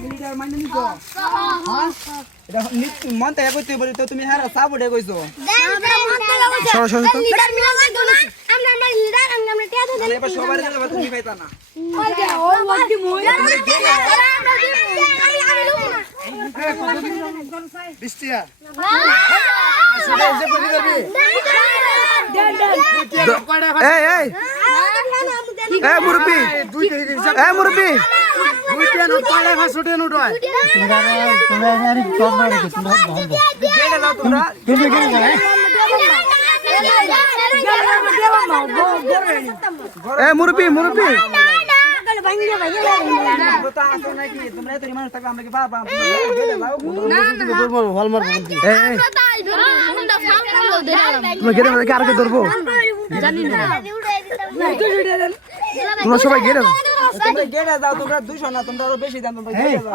মিলিটার মানে নিছো হ্যাঁ এটা মন থেকে কইতে বলি তো তুমি হারা সাবুড়ে কইছো সরো সরো তো লিডার মিলা যাই তো আমরা লিডার আমরা টিয়া দেন এবার সবার গেলে তুমি পাইতা না ও ওয়াদি মই বৃষ্টিয়া এই এই এই মুরব্বি এই মুরব্বি দুইটা নোট পালে ফাসুটে নোট হয় গেলে নাও তোমরা এই মুরব্বি মুরব্বি কথা আসো নাকি তোমরা এত মানুষ থাকলে আমরা কি পাবা গেলে নাও হল মার বলছি এই তুমি গেলে নাকি আর কে ধরবো জানি না তোমরা সবাই গেলে তোমরা গেলে যাও তোমরা 200 না তোমরা আরো বেশি দাম তোমরা গেলে যাও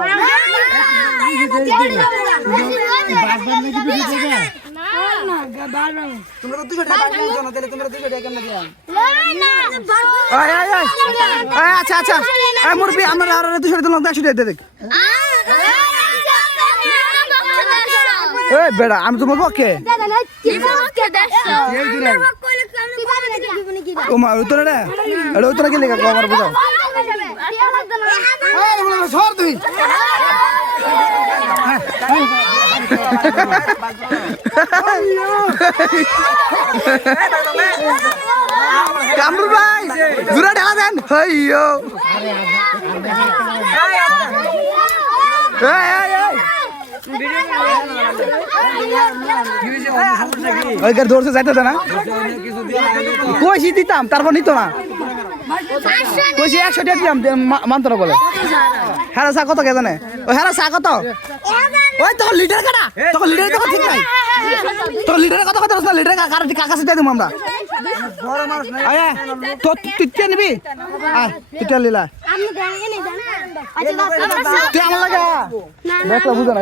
তোমরা তো 200 টাকা দিছো না তাহলে তোমরা 200 টাকা কেমনে দিও এই এই এই আচ্ছা আচ্ছা এই মুরব্বি আমরা আর 200 দিলাম 100 টাকা দে দেখ এই বেড়া আমি তোমার পক্ষে ও মা উত্তরে রে এটা উত্তরে কি লেখা আমার বুঝাও এই বলে সর তুই কামরুল ভাই জুরা ঢালা দেন হইও এই এই এই ওই গার দৌড়তে যাইতে না কইছি দিতাম তারপর নিত না কইছি 100 টাকা দিতাম মানতো না বলে হেরা চা কত কে জানে ও হেরা চা কত ওই তো লিটার কাটা তো লিটার তো ঠিক নাই তো লিটারের কথা কথা না লিটার কাছে দিয়ে দেব আমরা বড় মানুষ নাই আয় তো তুই তে নিবি আয় তুই লিলা আমি জানি না তুই আমার লাগা দেখলা বুঝা না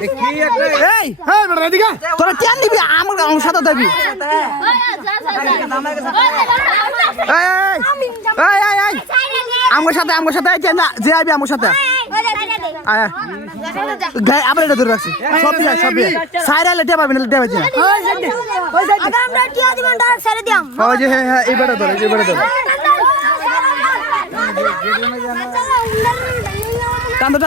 দেখি একটা এই হ্যাঁ বেটা এদিকে তোরা কেন নিবি আমার সাথে দেবি এই এই এই এই আমার সাথে যে আইবি আমার সাথে আয় গায় আবার এটা ধরে রাখছি সব সাইরা লেটে পাবি না লেটে পাবি না আমরা টিয়া দিবেন ডাক ছেড়ে দিয়াম ও যে হ্যাঁ এই বেটা ধরে টানতে